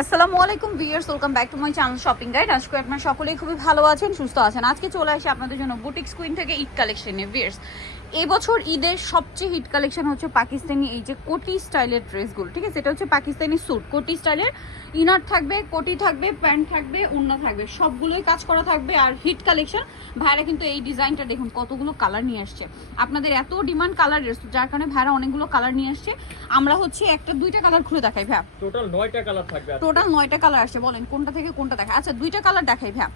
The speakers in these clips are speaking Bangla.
আসসালামু আলাইকুম viewers, welcome back to my channel shopping guide. আজকে আপনার সকলেই খুবই ভালো আছেন, সুস্থ আছেন। আজকে চলে আসি আপনাদের জন্য বুটিক্স কুইন থেকে ঈদ কালেকশনে ভিউয়ার্স। এবছর ঈদের সবচেয়ে হিট কালেকশন হচ্ছে পাকিস্তানি এই যে কোটি স্টাইলের ড্রেসগুলো ঠিক আছে? এটা হচ্ছে পাকিস্তানি স্যুট কোটি স্টাইলের ইনার থাকবে কোটি থাকবে প্যান্ট থাকবে উন্না থাকবে। সবগুলোই কাজ করা থাকবে আর হিট কালেকশন ভাইরা কিন্তু এই ডিজাইনটা দেখুন কতগুলো কালার নিয়ে আসছে। আপনাদের এত ডিমান্ড কালার যার কারণে ভাইরা অনেকগুলো কালার নিয়ে আসছে। আমরা হচ্ছে একটা দুইটা কালার খুলে দেখাই ভাই টোটাল নয়টা কালার থাকবে টোটাল নয়টা কালার আসছে বলেন কোনটা থেকে কোনটা দেখায়? আচ্ছা দুইটা কালার দেখাই ভ্যা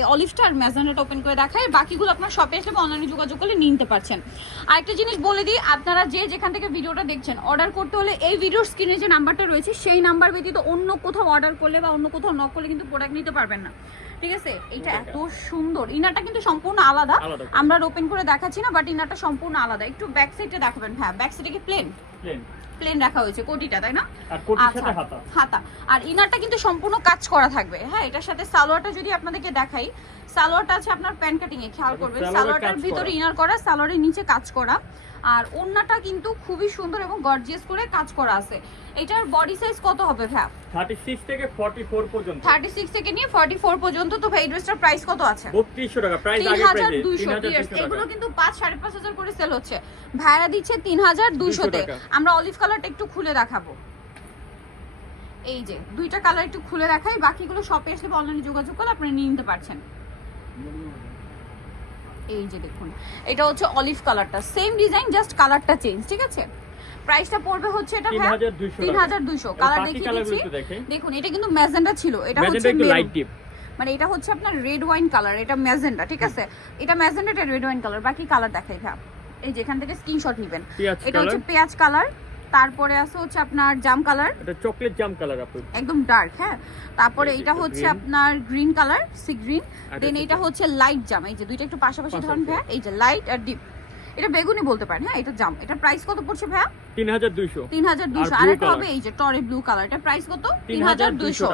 এই অলিভটা আর ম্যাজেন্ডাটা ওপেন করে দেখাই বাকিগুলো আপনার শপে আসলে বা অনলাইনে যোগাযোগ করলে নিতে পারছেন। আরেকটা জিনিস বলে দিই আপনারা যে যেখান থেকে ভিডিওটা দেখছেন অর্ডার করতে হলে এই ভিডিওর স্ক্রিনে যে নাম্বারটা রয়েছে সেই নাম্বার ব্যতীত অন্য কোথাও অর্ডার করলে বা অন্য কোথাও নক করলে কিন্তু প্রোডাক্ট নিতে পারবেন না। ঠিক আছে? এটা এত সুন্দর। ইনারটা কিন্তু সম্পূর্ণ আলাদা। আমরা ওপেন করে দেখাচ্ছি না বাট ইনারটা সম্পূর্ণ আলাদা। একটু ব্যাক সাইডটা দেখাবেন। হ্যাঁ ব্যাক সাইডে কি প্লেন Plain। প্লেন রাখা হয়েছে কোটিটা তাই না? আচ্ছা। হাতা। আর ইনারটা কিন্তু সম্পূর্ণ কাজ করা থাকবে। হ্যাঁ এটার সাথে সালোয়ারটা যদি আপনাদেরকে দেখাই সালোয়ারটা আছে আপনার প্যান্ট কাটিং এ খেয়াল করবেন। সালোয়ারে সালোয়ারটার ভিতরে ইনার করা সালোয়ারের নিচে কাজ করা। আর ওন্নাটা কিন্তু খুবই সুন্দর এবং গর্জিয়াস করে কাজ করা আছে। এটার বডি সাইজ কত হবে ভ্যা 36 থেকে 44 পর্যন্ত। থার্টি সিক্স থেকে নিয়ে ফর্টি ফোর পর্যন্ত। তো ভাই ড্রেসটার প্রাইস কত আছে? 3200 টাকা। প্রাইস আগে প্রাইসে দুইশো 3200 এগুলো কিন্তু পাঁচ সাড়ে পাঁচ হাজার করে সেল হচ্ছে। ভাড়া দিচ্ছে তিন হাজার দুইশোতে। টাকা। আমরা অলিভ কালারটা একটু খুলে দেখাবো। এই যে দুইটা কালার একটু খুলে দেখাই। বাকিগুলো শপে আসলে অনলাইনে যোগাযোগ করলে আপনি নিয়ে নিতে পারছেন। এই যে দেখুন এটা হচ্ছে অলিভ কালারটা সেম ডিজাইন জাস্ট কালারটা চেঞ্জ ঠিক আছে? প্রাইসটা পড়বে হচ্ছে এটা হ্যাঁ 3200 তিন হাজার দুইশো কালার দেখিয়ে দিচ্ছি। দেখে দেখুন। এটা কিন্তু ম্যাজেন্ডা ছিল এটা হচ্ছে লাইট ডিপ মানে এটা হচ্ছে আপনার রেড ওয়াইন কালার এটা ম্যাজেন্ডা ঠিক আছে? এটা ম্যাজেন্ডা এটা রেড ওয়াইন কালার বাকি কালার দেখাই ভাব এই যে এখান থেকে স্ক্রিনশট নেবেন। এটা হচ্ছে পেঁয়াজ কালার তারপরে আছে হচ্ছে আপনার জাম কালার। এটা চকলেট জাম কালার আপু। একদম ডার্ক হ্যাঁ? তারপরে এটা হচ্ছে আপনার green colour sea green then এটা হচ্ছে লাইট জাম। এই যে দুইটা একটু পাশাপাশি ধরুন ভাই ভাইয়া এই যে লাইট আর ডিপ এটা বেগুনি বলতে পারেন হ্যাঁ এটা জাম। এটা প্রাইস কত পড়ছে ভাইয়া? তিন হাজার। হবে এই যে টরে ব্লু কালার এটা প্রাইস কত? তিন হাজার দুইশো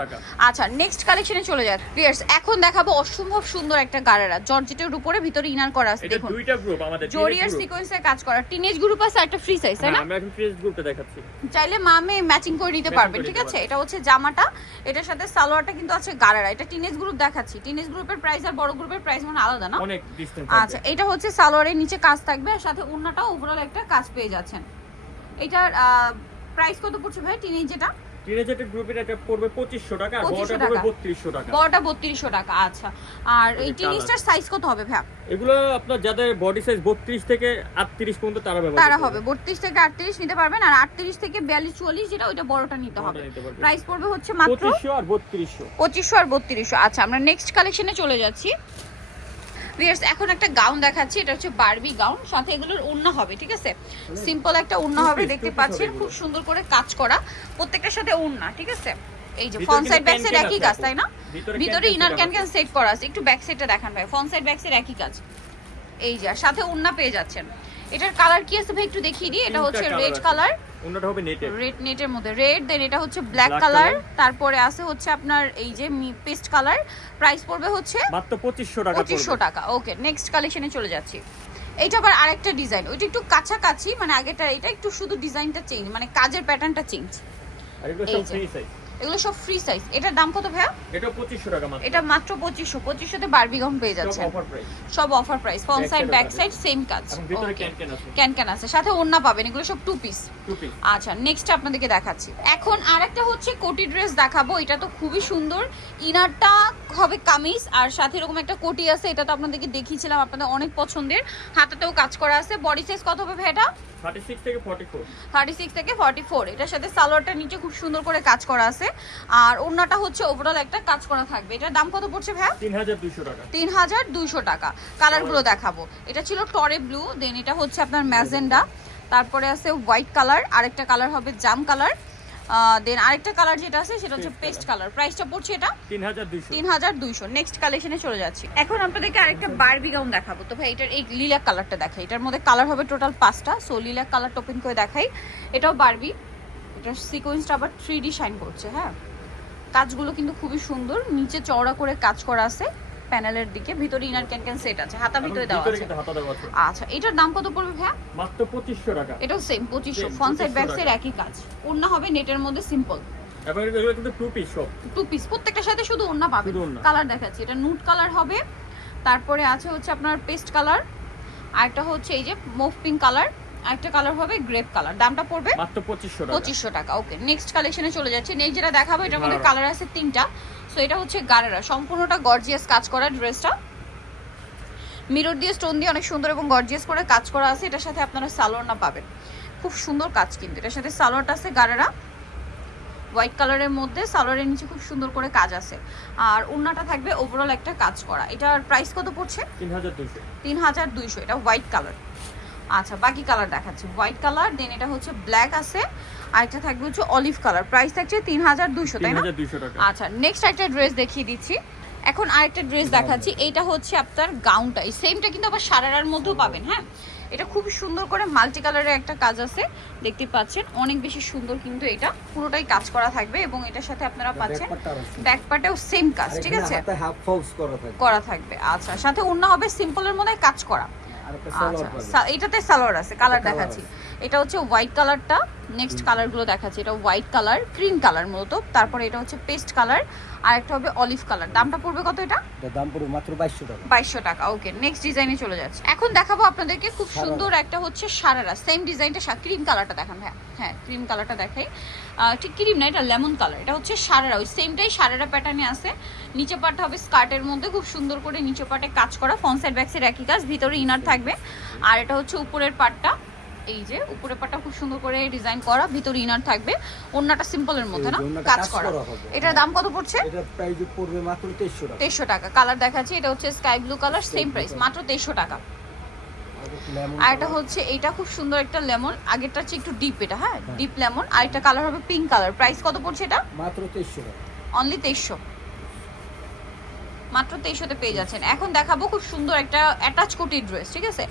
আচ্ছা নেক্সট কালেকশনে চলে যায় পিয়ার্স এখন দেখাবো অসম্ভব সুন্দর একটা গারারা। জর্জেটের উপরে ভিতরে ইনার করা আছে দেখুন। দুইটা গ্রুপ আমাদের জরিয়ার সিকোয়েন্সে কাজ করা। টিনেজ গ্রুপ আছে একটা ফ্রি সাইজ তাই না? হ্যাঁ, আমরা এখন ফ্রেশ গ্রুপটা দেখাচ্ছি। চাইলে মামে ম্যাচিং করে নিতে পারবেন ঠিক আছে? এটা হচ্ছে জামাটা এটার সাথে সালোয়ারটা কিন্তু আছে গারারা। এটা টিনেজ গ্রুপ দেখাচ্ছি। টিনেজ গ্রুপের প্রাইস আর বড় গ্রুপের প্রাইস মানে আলাদা না? অনেক ডিসটেন্স আচ্ছা এটা হচ্ছে সালোয়ারের নিচে কাজ থাকবে আর সাথে ওড়নাটাও ওভারঅল একটা কাজ পেয়ে যাচ্ছেন। এটার প্রাইস কত পড়ছে ভাই টিনেজ যেটা টিনেজার গ্রুপের এটা পড়বে 2500 টাকা আর বড়টা পড়বে 3200 টাকা। বড়টা বত্রিশশো টাকা আচ্ছা। আর এই এটা সাইজ কত হবে ভাই এগুলো আপনার যাদের বডি সাইজ 32 থেকে 38 পর্যন্ত তারা ব্যবহার তারা হবে। বত্রিশ থেকে আটত্রিশ নিতে পারবেন আর আটত্রিশ থেকে বিয়াল্লিশ চুয়াল্লিশ যেটা ওইটা বড়টা নিতে হবে। প্রাইস পড়বে হচ্ছে মাত্র 2500 আর 3200 পঁচিশশো আর বত্রিশশো। আচ্ছা আমরা নেক্সট কালেকশনে চলে যাচ্ছি। ভিয়ার্স এখন একটা গাউন দেখাচ্ছি এটা হচ্ছে বারবি গাউন সাথে এগুলোর ওড়না হবে ঠিক আছে? সিম্পল একটা ওড়না হবে দেখতে পাচ্ছেন খুব সুন্দর করে কাজ করা প্রত্যেকটার সাথে ওড়না ঠিক আছে? এই যে ফ্রন্ট সাইড ব্যাক সাইড একই কাজ তাই না? ভিতরে ইনার ক্যান ক্যান সেট করা আছে একটু ব্যাক সাইডটা দেখান ভাই ফ্রন্ট সাইড ব্যাক সাইড একই কাজ। এই যে আর সাথে ওড়না পেয়ে যাচ্ছেন। এটার কালার কি আছে ভাই একটু দেখিয়ে দিই? এটা হচ্ছে রেড কালার অন্যটা হবে নেটের রেড নেটের মধ্যে। রেড দেন এটা হচ্ছে ব্ল্যাক কালার তারপরে আছে হচ্ছে আপনার এই যে পেস্ট কালার প্রাইস পড়বে হচ্ছে মাত্র 2500 টাকা পঁচিশশো পড়বে টাকা ওকে নেক্সট কালেকশনে চলে যাচ্ছি। এইটা আবার আরেকটা ডিজাইন ওইটা একটু কাছাকাছি মানে আগেটা এটা একটু শুধু ডিজাইনটা চেঞ্জ মানে কাজের প্যাটার্নটা চেঞ্জ আর এগুলো সব ফ্রি সাইজ এগুলো সব ফ্রি সাইজ এটার দাম কত ভাইয়া? এটা 2500 টাকা মাত্র। এটা মাত্র পঁচিশশো। পঁচিশশোতে বারবি গাউন পেয়ে সব যাচ্ছে অফার প্রাইস সব offer price front side back side same কাজ। ভিতরে ক্যান ক্যান আছে। ক্যান ক্যান আছে। সাথে ওড়না পাবেন। এগুলো সব টু পিস টু পিস আচ্ছা নেক্সট আপনাদেরকে দেখাচ্ছি। এখন আরেকটা হচ্ছে কোটি ড্রেস দেখাবো। এটা তো খুবই সুন্দর। ইনারটা হবে কামিজ আর সাথে এরকম একটা কোটি আছে। এটা তো আপনাদেরকে দেখিয়েছিলাম আপনাদের অনেক পছন্দের। হাতাতেও কাজ করা আছে। বডি সাইজ কত হবে ভাই এটা? 36 থেকে 44 থার্টি সিক্স থেকে ফর্টি ফোর এটার সাথে সালোয়ারটা নিচে খুব সুন্দর করে কাজ করা আছে। আর ওড়নাটা হচ্ছে ওভারঅল একটা কাজ করা থাকবে। এটার দাম কত পড়ছে ভাইয়া? 3200 টাকা। তিন হাজার দুইশো টাকা। কালারগুলো দেখাবো। এটা ছিল টরে ব্লু দেন এটা হচ্ছে আপনার ম্যাজেন্ডা। তারপরে আছে হোয়াইট কালার আরেকটা কালার হবে জাম কালার। দেন আরেকটা কালার যেটা আছে সেটা হচ্ছে পেস্ট কালার। প্রাইসটা পড়ছে এটা? 3200 তিন হাজার দুইশো। নেক্সট কালেকশনে চলে যাচ্ছি। এখন আপনাদেরকে আরেকটা বারবি গাউন দেখাবো। তো ভাই এটার এই লিলাক কালারটা দেখাই। এটার মধ্যে কালার হবে টোটাল পাঁচটা। সো লিলাক কালারটা ওপেন করে দেখাই। এটাও বারবি এটার সিকোয়েন্সটা আবার থ্রি ডি শাইন করছে হ্যাঁ? কাজগুলো কিন্তু খুবই সুন্দর নিচে চওড়া করে কাজ করা আছে প্যানেলের দিকে ভিতরে ইনার ক্যান ক্যান সেট আছে হাতা ভিতরে দেওয়া আছে। আচ্ছা এটার দাম কত পড়বে ভাইয়া? মাত্র 2500 টাকা। এটাও সেম পঁচিশশো Same, front side back side একই কাজ। ওড়না হবে নেটের মধ্যে সিম্পল এখন এগুলো কিন্তু টু পিস সব। টু পিস প্রত্যেকটার সাথে শুধু ওন্না পাবেন কালার দেখাচ্ছি এটা নুট কালার হবে। তারপরে আছে হচ্ছে আপনার পেস্ট কালার আরেকটা হচ্ছে এই যে মুভ পিঙ্ক কালার আরেকটা কালার হবে গ্রেপ কালার দামটা পড়বে? মাত্র পঁচিশশো টাকা। পঁচিশশো টাকা ওকে নেক্সট কালেকশনে চলে যাচ্ছে। নেক্সট যেটা দেখাবো এটার মধ্যে কালার আছে তিনটা। সো এটা হচ্ছে গারেরা সম্পূর্ণটা গর্জিয়াস কাজ করা ড্রেসটা মিরর দিয়ে স্টোন দিয়ে অনেক সুন্দর এবং গর্জিয়াস করে কাজ করা আছে। এটার সাথে আপনারা সালোয়ার না পাবেন। খুব সুন্দর কাজ কিন্তু। এটার সাথে সালোয়ারটা আছে গারেরা হোয়াইট কালারের মধ্যে সালোয়ারের নিচে খুব সুন্দর করে কাজ আছে। আর ওড়নাটা থাকবে ওভারঅল একটা কাজ করা। এটার প্রাইস কত পড়ছে? তিন হাজার দুইশো। এটা হোয়াইট কালার আচ্ছা বাকি কালার দেখাচ্ছি। হোয়াইট কালার দেন এটা হচ্ছে ব্ল্যাক আছে। আর একটা থাকবে হচ্ছে অলিভ কালার প্রাইস থাকছে তিন হাজার তিন তাই না? আচ্ছা নেক্সট একটা ড্রেস দেখিয়ে দিচ্ছি। এখন আরেকটা ড্রেস দেখাচ্ছি। এটা হচ্ছে আপনার গাউনটা এই সেমটা কিন্তু আবার সারারার মধ্যেও পাবেন হ্যাঁ? এটা খুব সুন্দর করে মাল্টি কালারের একটা কাজ আছে। দেখতে পাচ্ছেন অনেক বেশি সুন্দর কিন্তু এটা। পুরোটাই কাজ করা থাকবে এবং এটার সাথে আপনারা পাচ্ছেন ব্যাক পার্টেও সেম কাজ ঠিক আছে? করা করা থাকবে আচ্ছা। সাথে অন্য হবে সিম্পলের মধ্যে কাজ করা। আচ্ছা এটাতে সালোয়ার আছে কালার দেখাচ্ছি। এটা হচ্ছে হোয়াইট কালারটা নেক্সট কালারগুলো দেখাচ্ছি। এটা হোয়াইট কালার ক্রিম কালার মূলত। তারপরে এটা হচ্ছে পেস্ট কালার আর একটা হবে অলিভ কালার দামটা পড়বে কত এটা? দাম পড়বে মাত্র বাইশশো টাকা। বাইশশো টাকা ওকে নেক্সট ডিজাইনে চলে যাচ্ছে। এখন দেখাবো আপনাদেরকে খুব সুন্দর একটা হচ্ছে সারারা। সেম ডিজাইনটা ক্রিম কালারটা দেখান হ্যাঁ হ্যাঁ ক্রিম কালারটা দেখাই। ঠিক ক্রিম না এটা লেমন কালার এটা হচ্ছে সারারা। ওই সেমটাই সারারা প্যাটার্নে আছে। নিচে পাটটা হবে স্কার্টের মধ্যে। খুব সুন্দর করে নিচে পাটে কাজ করা। ফ্রন্ট সাইড ব্যাক একই কাজ। ভিতরে ইনার থাকবে। আর এটা হচ্ছে উপরের পাটটা এই যে উপরের পাটা খুব সুন্দর করে ডিজাইন করা ভিতরে ইনার থাকবে। অন্যটা সিম্পলের মধ্যে না? কাজ করা। এটার দাম কত পড়ছে? এটার প্রাইস পড়বে মাত্র তেইশশো টাকা। তেইশশো টাকা। কালার দেখাচ্ছি এটা হচ্ছে sky blue colour same price মাত্র তেইশশো টাকা। আর এটা হচ্ছে এটা খুব সুন্দর একটা লেমন আগেরটা হচ্ছে একটু ডিপ এটা হ্যাঁ? ডিপ লেমন আর একটা কালার হবে পিঙ্ক কালার প্রাইস কত পড়ছে এটা? মাত্র তেইশশো টাকা। অনলি তেইশশো। মাত্র তেইশশোতে পেয়ে যাচ্ছেন। এখন দেখাবো খুব সুন্দর একটা অ্যাটাচ কোটির ড্রেস ঠিক আছে?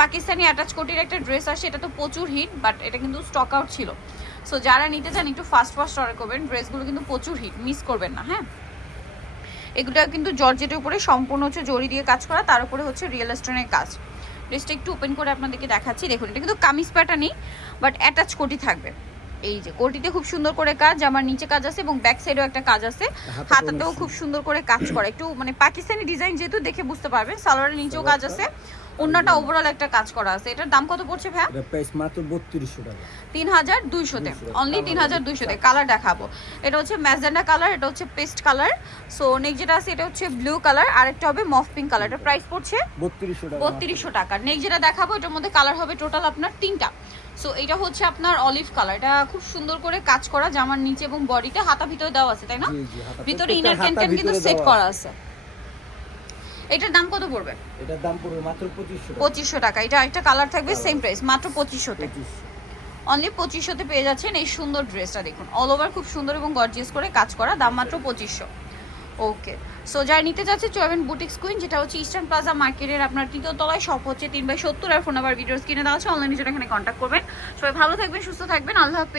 পাকিস্তানি অ্যাটাচ কোটির একটা ড্রেস আসে, এটা তো প্রচুর হিট বাট এটা কিন্তু স্টক আউট ছিল। সো যারা নিতে চান, একটু ফাস্ট ফাস্ট অর্ডার করবেন ড্রেসগুলো কিন্তু প্রচুর হিট মিস করবেন না হ্যাঁ? এগুলো কিন্তু জর্জেটের উপরে সম্পূর্ণ হচ্ছে জড়ি দিয়ে কাজ করা, তার উপরে হচ্ছে রিয়েল স্টোনের কাজ। ড্রেসটা একটু ওপেন করে আপনাদেরকে দেখাচ্ছি। দেখুন, এটা কিন্তু কামিজ প্যাটার্নই বাট অ্যাটাচ কোটি থাকবে। এই যে কোটিতে খুব সুন্দর করে কাজ আমার নিচে কাজ আছে এবং ব্যাক সাইডেও একটা কাজ আছে। হাতাতেও খুব সুন্দর করে কাজ করা। একটু মানে পাকিস্তানি ডিজাইন যেহেতু দেখে বুঝতে পারবেন সালোয়ারের নিচেও কাজ আছে। অন্যটা ওভারঅল একটা কাজ করা আছে। এটার দাম কত পড়ছে ভাইয়া? এটার প্রাইস মাত্র বত্রিশশো টাকা। তিন হাজার দুইশোতে অনলি তিন হাজার দুইশোতে। কালার দেখাবো। এটা হচ্ছে ম্যাজেন্ডা কালার এটা হচ্ছে পেস্ট কালার সো নেক্সট যেটা আছে এটা হচ্ছে ব্লু কালার আর একটা হবে মফ পিঙ্ক কালার এটা প্রাইস পড়ছে বত্রিশশো টাকা। বত্রিশশো টাকা। নেক্সট যেটা দেখাবো এটার মধ্যে কালার হবে টোটাল আপনার তিনটা। সো এটা হচ্ছে আপনার অলিভ কালার এটা খুব সুন্দর করে কাজ করা জামার নিচে এবং বডিতে হাতা ভিতরে দেওয়া আছে তাই না? ভিতরে ইনার ক্যান ক্যান কিন্তু সেট করা আছে। এটার দাম কত পড়বে? এটার দাম পড়বে মাত্র পঁচিশশো টাকা। পঁচিশশো টাকা। এটা একটা কালার থাকবে সেম প্রাইস মাত্র পঁচিশশোতে। পঁচিশশো। অনলি পঁচিশশোতে পেয়ে যাচ্ছেন এই সুন্দর ড্রেসটা দেখুন। অল ওভার খুব সুন্দর এবং গর্জিয়াস করে কাজ করা দাম মাত্র পঁচিশশো। ওকে সো যারা নিতে যাচ্ছে চয়েন বুটিক্স কুইন যেটা হচ্ছে ইস্টার্ন প্লাজা মার্কেটের আপনার তৃতীয় তলায় শপ হচ্ছে তিন বাই সত্তর আর ফোন নাম্বার ভিডিওস কিনে দেওয়া আছে অনলাইনে জন্য এখানে কন্ট্যাক্ট করবেন। সবাই ভালো থাকবেন সুস্থ থাকবেন আল্লাহ হাফেজ।